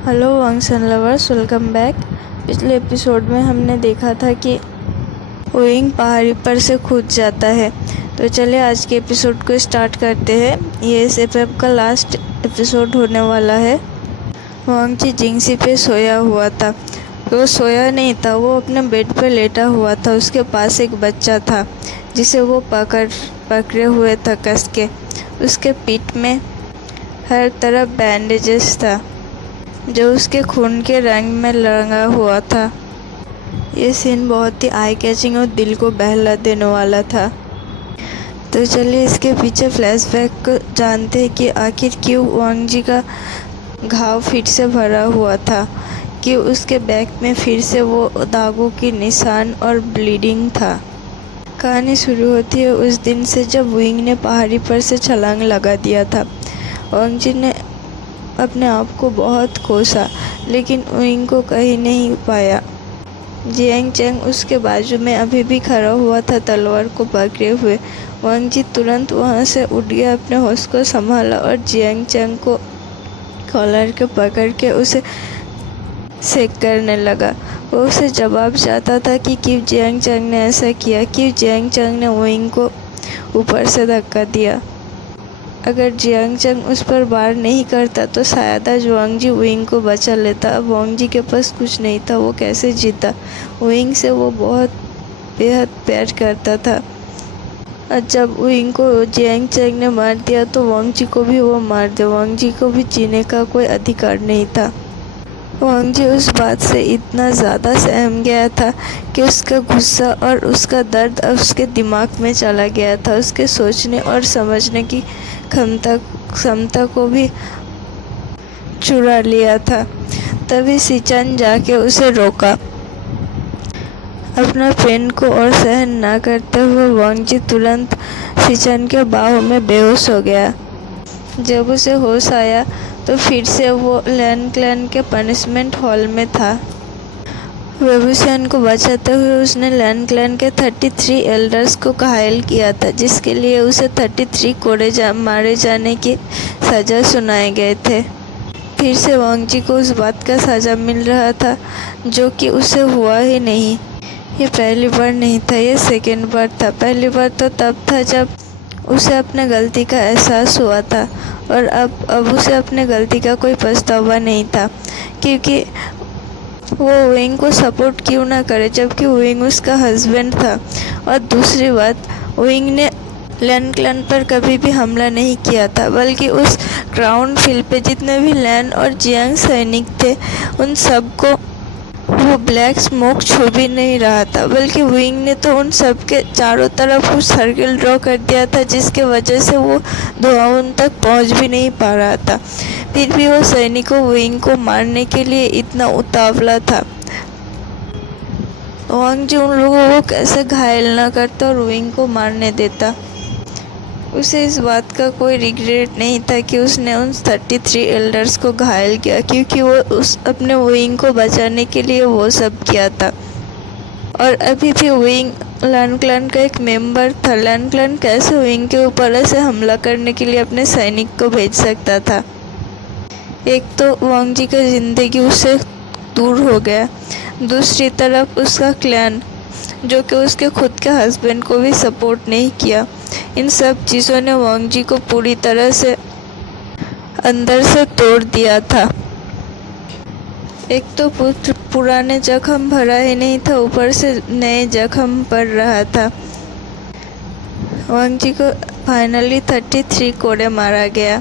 Hello वंगसन lovers, welcome back. पिछले episode में हमने देखा था कि विंग पहाड़ी पर से कूद जाता है। तो चलिए आज के एपिसोड को स्टार्ट करते हैं। ये इस एपिसोड का लास्ट एपिसोड होने वाला है। वांगजी जिंगसी पे सोया हुआ था। वो सोया नहीं था, वो अपने बेड पे लेटा हुआ था। उसके पास एक बच्चा था जिसे वो पकड़े हुए था कस के। उसके पीठ में हर तरफ बैंडेजेस था जो उसके खून के रंग में रंगा हुआ था। ये सीन बहुत ही आई कैचिंग और दिल को बहला देने वाला था। तो चलिए इसके पीछे फ्लैशबैक को जानते हैं कि आखिर क्यों वांगजी का घाव फिर से भरा हुआ था, कि उसके बैक में फिर से वो दागों की निशान और ब्लीडिंग था। कहानी शुरू होती है उस दिन से जब विंग ने पहाड़ी पर से छलांग लगा दिया था। वांगजी ने अपने आप को बहुत कोसा, लेकिन विंग को कहीं नहीं पाया। जियांग चैंग उसके बाजू में अभी भी खड़ा हुआ था, तलवार को पकड़े हुए। वांगजी तुरंत वहां से उठ गया, अपने होश को संभाला और जियांग चैंग को कॉलर के पकड़ के उसे सेक करने लगा। वो उसे जवाब चाहता था कि क्यों जियांग चैंग ने ऐसा किया, क्यों जियांग चैंग ने विंग को ऊपर से धक्का दिया। अगर जियांग चैंग उस पर वार नहीं करता तो शायद आज वांगजी विंग को बचा लेता। अब वांगजी के पास कुछ नहीं था, वो कैसे जीता। विंग से वो बहुत बेहद प्यार करता था। और जब विंग को जियांग चैंग ने मार दिया तो वांगजी को भी वो मार दिया। वांगजी को भी जीने का कोई अधिकार नहीं था। वांगजी उस बात से इतना ज़्यादा सहम गया था कि उसका गुस्सा और उसका दर्द अब उसके दिमाग में चला गया था। उसके सोचने और समझने की क्षमता को भी चुरा लिया था। तभी सिचान जाके उसे रोका। अपना पेन को और सहन ना करते हुए वांगजी तुरंत सिचान के बाहों में बेहोश हो गया। जब उसे होश आया तो फिर से वो लैन क्लैन के पनिशमेंट हॉल में था। वेबुशियन को बचाते हुए उसने लैन क्लैन के 33 एल्डर्स को घायल किया था, जिसके लिए उसे 33 कोड़े मारे जाने की सज़ा सुनाए गए थे। फिर से वांगजी को उस बात का सज़ा मिल रहा था जो कि उसे हुआ ही नहीं। ये पहली बार नहीं था, ये सेकेंड बार था। पहली बार तो तब था जब उसे अपने गलती का एहसास हुआ था, और अब उसे अपने गलती का कोई पछतावा नहीं था, क्योंकि वो विंग को सपोर्ट क्यों ना करे जबकि विंग उसका हस्बैंड था। और दूसरी बात, विंग ने लैन क्लैन पर कभी भी हमला नहीं किया था, बल्कि उस ग्राउंड फील्ड पे जितने भी लैन और जियांग सैनिक थे उन सबको वो ब्लैक स्मोक छू भी नहीं रहा था, बल्कि विंग ने तो उन सब के चारों तरफ वो सर्किल ड्रॉ कर दिया था, जिसके वजह से वो धुआं उन तक पहुंच भी नहीं पा रहा था। फिर भी वो सैनिकों विंग को मारने के लिए इतना उतावला था। वांगजी उन लोगों को कैसे घायल ना करता और विंग को मारने देता। उसे इस बात का कोई रिग्रेट नहीं था कि उसने उन 33 एल्डर्स को घायल किया, क्योंकि वो अपने विंग को बचाने के लिए वो सब किया था। और अभी भी विंग लैन क्लैन का एक मेंबर था। लैन क्लैन कैसे विंग के ऊपर ऐसे हमला करने के लिए अपने सैनिक को भेज सकता था। एक तो वांगजी का जिंदगी उससे दूर हो गया, दूसरी तरफ उसका क्लैन जो कि उसके खुद के हस्बैंड को भी सपोर्ट नहीं किया। इन सब चीज़ों ने वांगजी को पूरी तरह से अंदर से तोड़ दिया था। एक तो पुराने जख्म भरा ही नहीं था, ऊपर से नए जख्म पड़ रहा था। वांगजी को फाइनली 33 कोड़े मारा गया।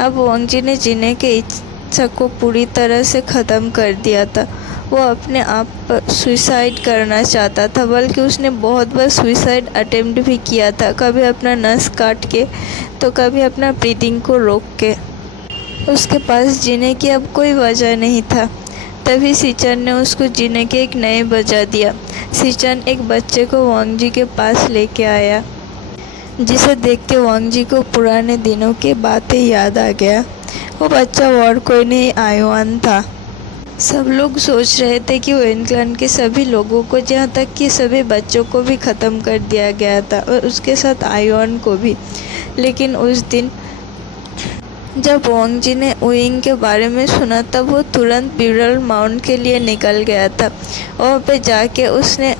अब वांगजी ने जीने की इच्छा को पूरी तरह से ख़त्म कर दिया था। वो अपने आप पर सुसाइड करना चाहता था, बल्कि उसने बहुत बार सुसाइड अटेम्प्ट भी किया था, कभी अपना नस काट के तो कभी अपना ब्रीदिंग को रोक के। उसके पास जीने की अब कोई वजह नहीं था। तभी सिचान ने उसको जीने की एक नई वजह दिया। सिचान एक बच्चे को वांगजी के पास लेके आया, जिसे देख के वांगजी को पुराने दिनों की बातें याद आ गया। वो बच्चा और कोई नहीं, आयुआन था। सब लोग सोच रहे थे कि विंग क्लैन के सभी लोगों को, जहाँ तक कि सभी बच्चों को भी ख़त्म कर दिया गया था, और उसके साथ आयुआन को भी। लेकिन उस दिन जब वांग जी ने वुयिंग के बारे में सुना तब वो तुरंत ब्यूरल माउंट के लिए निकल गया था। वहाँ पे जाके उसने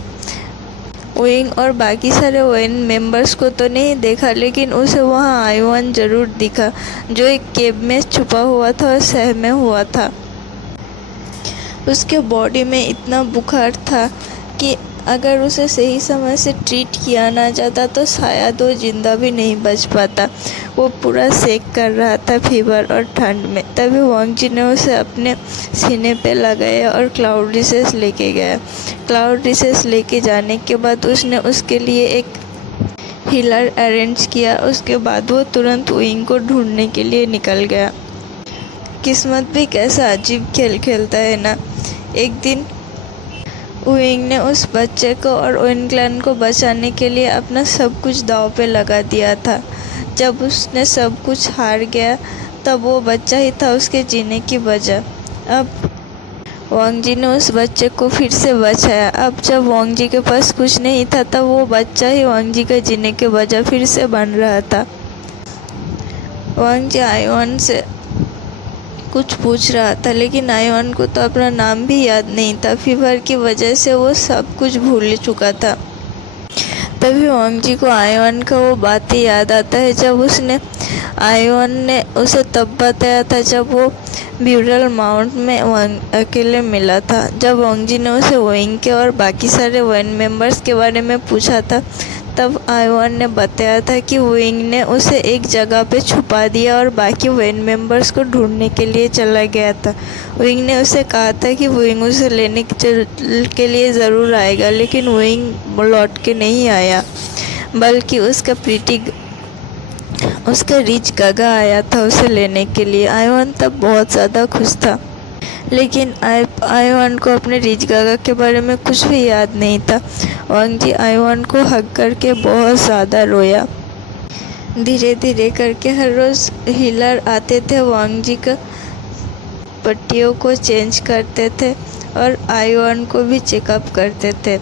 वुयिंग और बाकी सारे वन मेंबर्स को तो नहीं देखा, लेकिन उसे वहाँ आयुआन ज़रूर दिखा, जो एक केव में छुपा हुआ था और सहमे हुआ था। उसके बॉडी में इतना बुखार था कि अगर उसे सही समय से ट्रीट किया ना जाता तो शायद वो ज़िंदा भी नहीं बच पाता। वो पूरा सेक कर रहा था फीवर और ठंड में। तभी वांग जी ने उसे अपने सीने पे लगाया और क्लाउड रिसेस लेके गया। क्लाउड रिसेस लेके जाने के बाद उसने उसके लिए एक हीलर अरेंज किया। उसके बाद वो तुरंत वुयिंग को ढूंढने के लिए निकल गया। किस्मत भी कैसा अजीब खेल खेलता है ना। एक दिन वुयिंग ने उस बच्चे को और वन क्लैन को बचाने के लिए अपना सब कुछ दांव पे लगा दिया था। जब उसने सब कुछ हार गया तब वो बच्चा ही था उसके जीने की वजह। अब वांग जी ने उस बच्चे को फिर से बचाया। अब जब वांग जी के पास कुछ नहीं था तब वो बच्चा ही वांग जी के जीने की वजह फिर से बन रहा था। वांग जी आयुआन से कुछ पूछ रहा था, लेकिन आयुआन को तो अपना नाम भी याद नहीं था। फीवर की वजह से वो सब कुछ भूल चुका था। तभी वांग जी को आयुआन का वो बातें याद आता है जब आयुआन ने उसे तब बताया था जब वो ब्यूरल माउंट में वांग अकेले मिला था। जब वांग जी ने उसे वुयिंग के और बाकी सारे वन मेंबर्स के बारे में पूछा था तब आयुआन ने बताया था कि वुयिंग ने उसे एक जगह पे छुपा दिया और बाकी वन मेंबर्स को ढूंढने के लिए चला गया था। वुयिंग ने उसे कहा था कि वुयिंग उसे लेने के लिए ज़रूर आएगा, लेकिन वुयिंग लौट के नहीं आया, बल्कि उसका रिच गागा आया था उसे लेने के लिए। आयुआन तब बहुत ज़्यादा खुश था, लेकिन आयुआन को अपने रिच गागा के बारे में कुछ भी याद नहीं था। वांग जी आयुआन को हग करके बहुत ज़्यादा रोया। धीरे धीरे करके हर रोज़ हीलर आते थे, वांग जी का पट्टियों को चेंज करते थे और आयुआन को भी चेकअप करते थे।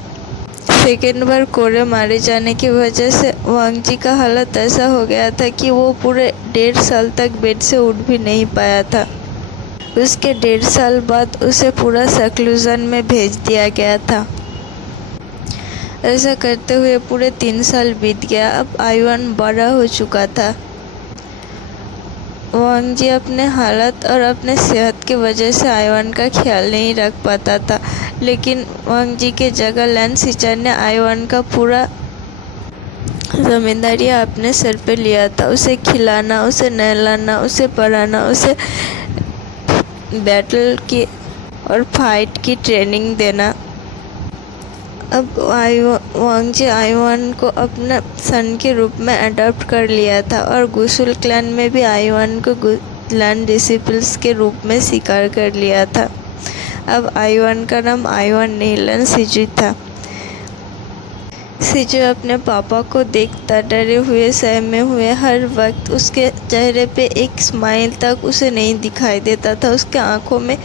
सेकेंड बार कोरे मारे जाने की वजह से वांग जी का हालत ऐसा हो गया था कि वो पूरे 1.5 साल तक बेड से उठ भी नहीं पाया था। उसके 1.5 साल बाद उसे पूरा सेक्लूजन में भेज दिया गया था। ऐसा करते हुए पूरे 3 साल बीत गया। अब आयुआन बड़ा हो चुका था। वांग जी अपने हालत और अपने सेहत की वजह से आयुआन का ख्याल नहीं रख पाता था, लेकिन वांग जी के जगह लैन सिचन ने आयुआन का पूरा जिम्मेदारी अपने सर पे लिया था। उसे खिलाना, उसे नहलाना, उसे पढ़ाना, उसे बैटल की और फाइट की ट्रेनिंग देना। अब वांग जी आयुआन को अपना सन के रूप में अडॉप्ट कर लिया था और गुसुल क्लैन में भी आयुआन को क्लैन डिसिपल्स के रूप में स्वीकार कर लिया था। अब आयुआन का नाम आयुआन नहीं, लैन सिजु था। सिजु अपने पापा को देखता डरे हुए, सहमे हुए, हर वक्त उसके चेहरे पे एक स्माइल तक उसे नहीं दिखाई देता था। उसके आंखों में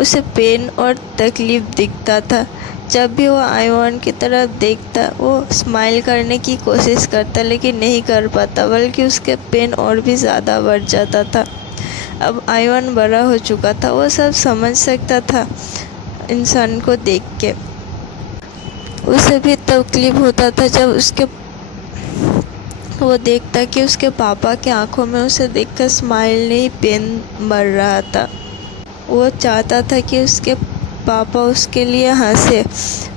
उसे पेन और तकलीफ दिखता था। जब भी वो आयुआन की तरफ देखता वो स्माइल करने की कोशिश करता, लेकिन नहीं कर पाता, बल्कि उसके पेन और भी ज़्यादा बढ़ जाता था। अब आयुआन बड़ा हो चुका था, वो सब समझ सकता था इंसान को देख के। उसे भी तकलीफ होता था जब वो देखता कि उसके पापा के आंखों में उसे देखकर स्माइल नहीं पेन बढ़ रहा था। वो चाहता था कि उसके पापा उसके लिए हंसे,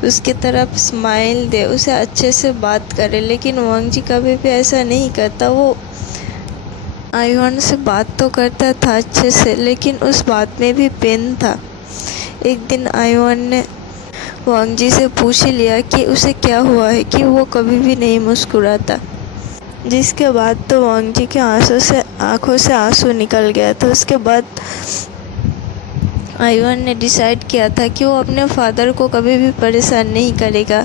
उसके तरफ स्माइल दे, उसे अच्छे से बात करे, लेकिन वांग जी कभी भी ऐसा नहीं करता। वो आयुआन से बात तो करता था अच्छे से, लेकिन उस बात में भी पेन था। एक दिन आयुआन ने वांग जी से पूछ ही लिया कि उसे क्या हुआ है कि वो कभी भी नहीं मुस्कुराता, जिसके बाद तो वांग जी के आंखों से आंसू निकल गया था। उसके बाद आयुआन ने डिसाइड किया था कि वो अपने फादर को कभी भी परेशान नहीं करेगा।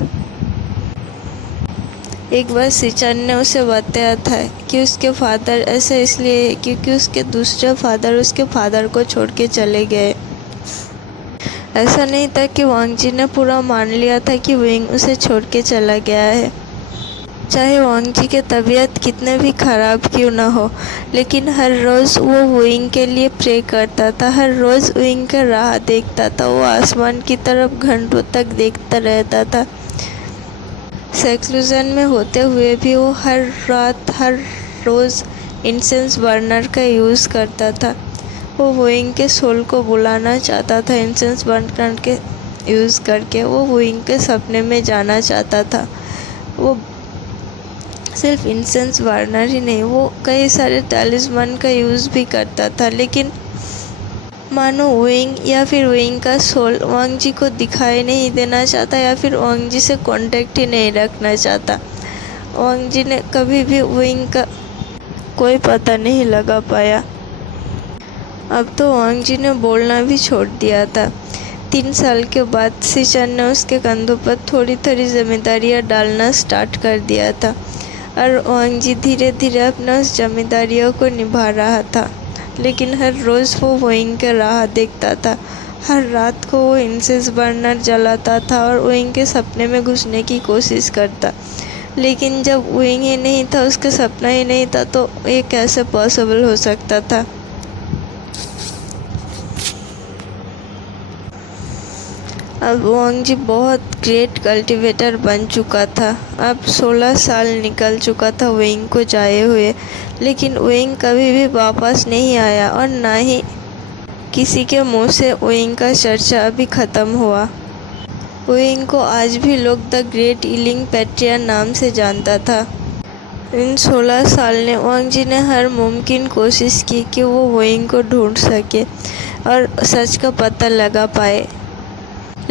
एक बार सिचन ने उसे बताया था कि उसके फादर ऐसा इसलिए है क्योंकि उसके दूसरे फादर उसके फादर को छोड़ के चले गए। ऐसा नहीं था कि वांग जी ने पूरा मान लिया था कि वुयिंग उसे छोड़ के चला गया है। चाहे वांग जी की तबीयत कितने भी ख़राब क्यों ना हो, लेकिन हर रोज़ वो वुइंग के लिए प्रे करता था। हर रोज़ वुइंग का राह देखता था। वो आसमान की तरफ घंटों तक देखता रहता था। सेक्लूजन में होते हुए भी वो हर रात हर रोज़ इंसेंस बर्नर का यूज़ करता था। वो वुइंग के सोल को बुलाना चाहता था। इंसेंस बर्नर के यूज़ करके वो वुइंग के सपने में जाना चाहता था। वो सिर्फ इंसेंस बर्नर ही नहीं, वो कई सारे टैलिस्मैन का यूज़ भी करता था, लेकिन मानो वुइंग या फिर वुइंग का सोल वांग जी को दिखाई नहीं देना चाहता या फिर वांग जी से कांटेक्ट ही नहीं रखना चाहता। वांग जी ने कभी भी वुइंग का कोई पता नहीं लगा पाया। अब तो वांग जी ने बोलना भी छोड़ दिया था। 3 साल के बाद सिचन ने उसके कंधों पर थोड़ी थोड़ी जिम्मेदारियाँ डालना स्टार्ट कर दिया था और वांग जी धीरे धीरे अपना उस जिम्मेदारियों को निभा रहा था। लेकिन हर रोज़ वो वुइंग के राह देखता था। हर रात को वो इंसेंस बर्नर जलाता था और वुइंग के सपने में घुसने की कोशिश करता। लेकिन जब वुइंग ही नहीं था, उसका सपना ही नहीं था, तो ये कैसे पॉसिबल हो सकता था। अब वांग जी बहुत ग्रेट कल्टीवेटर बन चुका था। अब 16 साल निकल चुका था वुइंग को जाए हुए, लेकिन वुइंग कभी भी वापस नहीं आया और ना ही किसी के मुंह से वुइंग का चर्चा अभी ख़त्म हुआ। वुइंग को आज भी लोग द ग्रेट ईलिंग पैट्रियन नाम से जानता था। इन 16 साल ने वांग जी ने हर मुमकिन कोशिश की कि वो वुइंग को ढूंढ सके और सच का पता लगा पाए,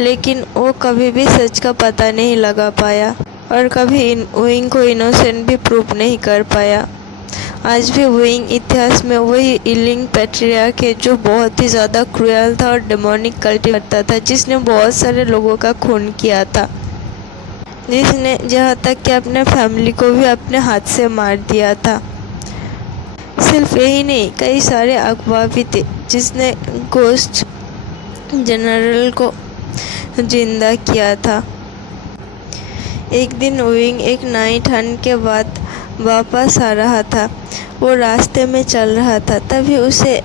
लेकिन वो कभी भी सच का पता नहीं लगा पाया और कभी वुइंग को इनोसेंट भी प्रूव नहीं कर पाया। आज भी वुइंग इतिहास में वही ईलिंग पैट्रियार्क है जो बहुत ही ज़्यादा क्रूएल था और डेमोनिक कल्टीवेटर था, जिसने बहुत सारे लोगों का खून किया था, जिसने जहाँ तक कि अपने फैमिली को भी अपने हाथ से मार दिया था। सिर्फ यही नहीं, कई सारे अगवा भी थे जिसने गोस्ट जनरल को जिंदा किया था। एक दिन वुइंग एक नाइट हंट के बाद वापस आ रहा था। वो रास्ते में चल रहा था, तभी उसे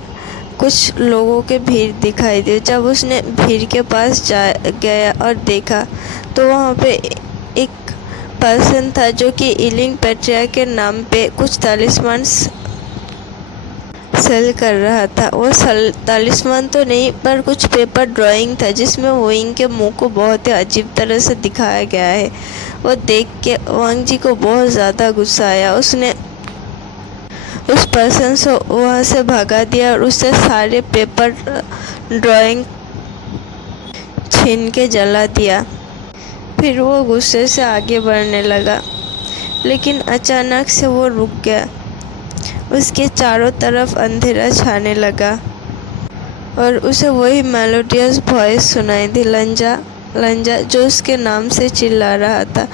कुछ लोगों के भीड़ दिखाई दी। जब उसने भीड़ के पास गया और देखा तो वहाँ पे एक पर्सन था जो कि ईलिंग पैट्रियार्क के नाम पे कुछ तालिस्मान सेल कर रहा था। वो तालिस्मान तो नहीं, पर कुछ पेपर ड्राइंग था जिसमें वुइंग के मुंह को बहुत ही अजीब तरह से दिखाया गया है। वो देख के वांग जी को बहुत ज़्यादा गुस्सा आया। उसने उस पर्सन से वहाँ से भगा दिया और उससे सारे पेपर ड्राइंग छीन के जला दिया। फिर वो गुस्से से आगे बढ़ने लगा, लेकिन अचानक से वो रुक गया। उसके चारों तरफ अंधेरा छाने लगा और उसे वही मेलोडियस वॉइस सुनाई दी, लंजा लंजा, जो उसके नाम से चिल्ला रहा था,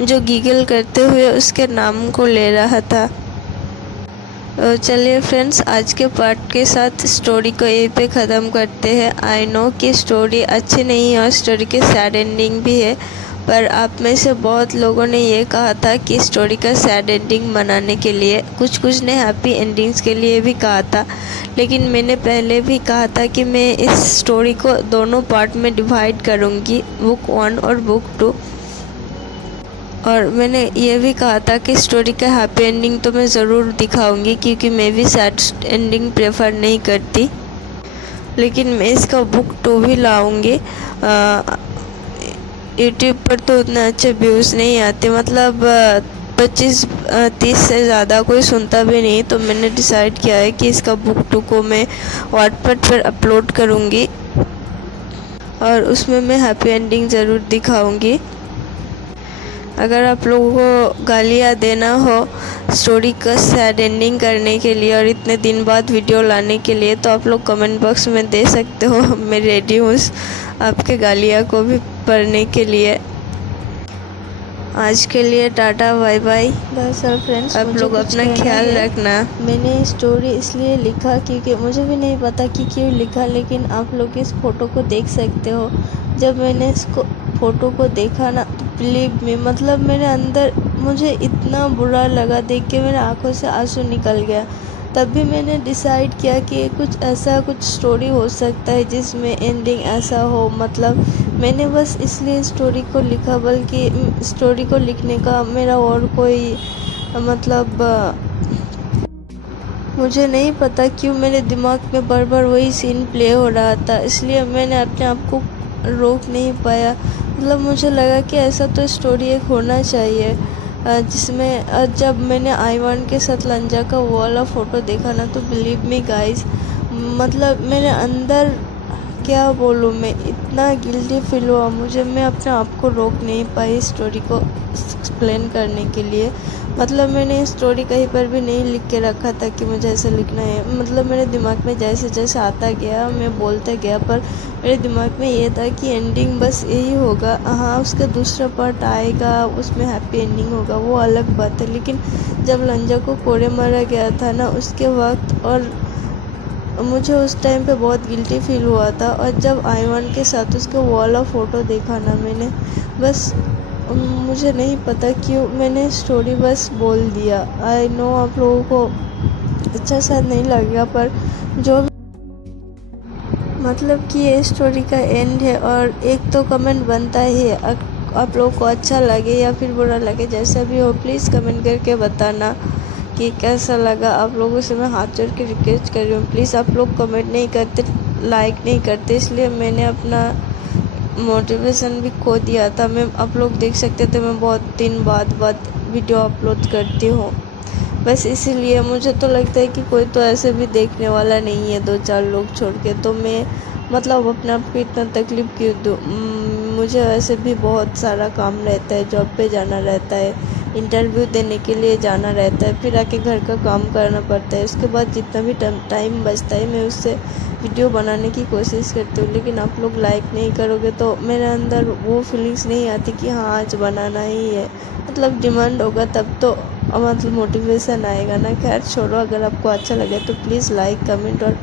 जो गीगल करते हुए उसके नाम को ले रहा था। चलिए फ्रेंड्स, आज के पार्ट के साथ स्टोरी को यहीं पे ख़त्म करते हैं। आई नो कि स्टोरी अच्छी नहीं है और स्टोरी के सैड एंडिंग भी है, पर आप में से बहुत लोगों ने ये कहा था कि स्टोरी का सैड एंडिंग बनाने के लिए, कुछ ने हैप्पी एंडिंग्स के लिए भी कहा था। लेकिन मैंने पहले भी कहा था कि मैं इस स्टोरी को दोनों पार्ट में डिवाइड करूँगी, बुक 1 और बुक 2। और मैंने ये भी कहा था कि स्टोरी का हैप्पी एंडिंग तो मैं ज़रूर दिखाऊंगी, क्योंकि मैं भी सैड एंडिंग प्रेफर नहीं करती। लेकिन मैं इसका बुक 2 भी लाऊंगी। यूट्यूब पर तो उतने अच्छे व्यूज़ नहीं आते, मतलब 25-30 से ज़्यादा कोई सुनता भी नहीं। तो मैंने डिसाइड किया है कि इसका बुक 2 को मैं वाटपड पर अपलोड करूँगी और उसमें मैं हैप्पी एंडिंग ज़रूर दिखाऊंगी। अगर आप लोगों को गालियाँ देना हो स्टोरी का सैड एंडिंग करने के लिए और इतने दिन बाद वीडियो लाने के लिए, तो आप लोग कमेंट बॉक्स में दे सकते हो। मैं रेडी हूँ आपके गालियाँ को भी पढ़ने के लिए। आज के लिए टाटा बाय बाय। बस फ्रेंड्स, आप लोग अपना ख्याल रखना। मैंने स्टोरी इसलिए लिखा क्योंकि मुझे भी नहीं पता कि क्यों लिखा, लेकिन आप लोग इस फ़ोटो को देख सकते हो। जब मैंने इसको फ़ोटो को देखा ना, तो बिलीव मी, मतलब मेरे अंदर मुझे इतना बुरा लगा देख के, मेरे आंखों से आंसू निकल गया। तब भी मैंने डिसाइड किया कि कुछ स्टोरी हो सकता है जिसमें एंडिंग ऐसा हो। मतलब मैंने बस इसलिए स्टोरी को लिखा, बल्कि स्टोरी को लिखने का मेरा और कोई मतलब मुझे नहीं पता क्यों मेरे दिमाग में बार बार वही सीन प्ले हो रहा था, इसलिए मैंने अपने आप को रोक नहीं पाया। मतलब मुझे लगा कि ऐसा तो स्टोरी एक होना चाहिए जिसमें जब मैंने आईवान के साथ लंजा का वो वाला फ़ोटो देखा ना, तो बिलीव मी गाइस, मतलब मेरे अंदर क्या बोलूँ मैं, इतना गिल्टी फील हुआ मुझे। मैं अपने आप को रोक नहीं पाई स्टोरी को एक्सप्लेन करने के लिए। मतलब मैंने स्टोरी कहीं पर भी नहीं लिख के रखा था कि मुझे ऐसा लिखना है। मतलब मेरे दिमाग में जैसे जैसे आता गया मैं बोलते गया, पर मेरे दिमाग में ये था कि एंडिंग बस यही होगा। हाँ, उसका दूसरा पार्ट आएगा, उसमें हैप्पी एंडिंग होगा, वो अलग बात है। लेकिन जब लंजा को कोड़े मारा गया था ना, उसके वक्त और मुझे उस टाइम पे बहुत गिल्टी फील हुआ था। और जब आईवान के साथ उसका वो वाला फ़ोटो देखा ना मैंने, बस मुझे नहीं पता क्यों मैंने स्टोरी बस बोल दिया। आई नो आप लोगों को अच्छा शायद नहीं लगेगा, पर जो मतलब कि ये स्टोरी का एंड है। और एक तो कमेंट बनता ही है, आप लोगों को अच्छा लगे या फिर बुरा लगे, जैसा भी हो प्लीज़ कमेंट करके बताना कि कैसा लगा। आप लोगों से मैं हाथ जोड़ के रिक्वेस्ट कर रही हूँ, प्लीज़ आप लोग कमेंट नहीं करते, लाइक नहीं करते, इसलिए मैंने अपना मोटिवेशन भी खो दिया था। मैं आप लोग देख सकते थे मैं बहुत दिन बाद वीडियो अपलोड करती हूँ, बस इसीलिए। मुझे तो लगता है कि कोई तो ऐसे भी देखने वाला नहीं है, 2-4 लोग छोड़ के, तो मैं मतलब अपने आप को इतना तकलीफ़ क्यों दूँ। मुझे वैसे भी बहुत सारा काम रहता है, जॉब पे जाना रहता है, इंटरव्यू देने के लिए जाना रहता है, फिर आके घर का काम करना पड़ता है। उसके बाद जितना भी टाइम बचता है मैं उससे वीडियो बनाने की कोशिश करती हूँ। लेकिन आप लोग लाइक नहीं करोगे तो मेरे अंदर वो फीलिंग्स नहीं आती कि हाँ आज बनाना ही है। मतलब डिमांड होगा तब तो मतलब मोटिवेशन आएगा ना। खैर छोड़ो, अगर आपको अच्छा लगे तो प्लीज़ लाइक, कमेंट और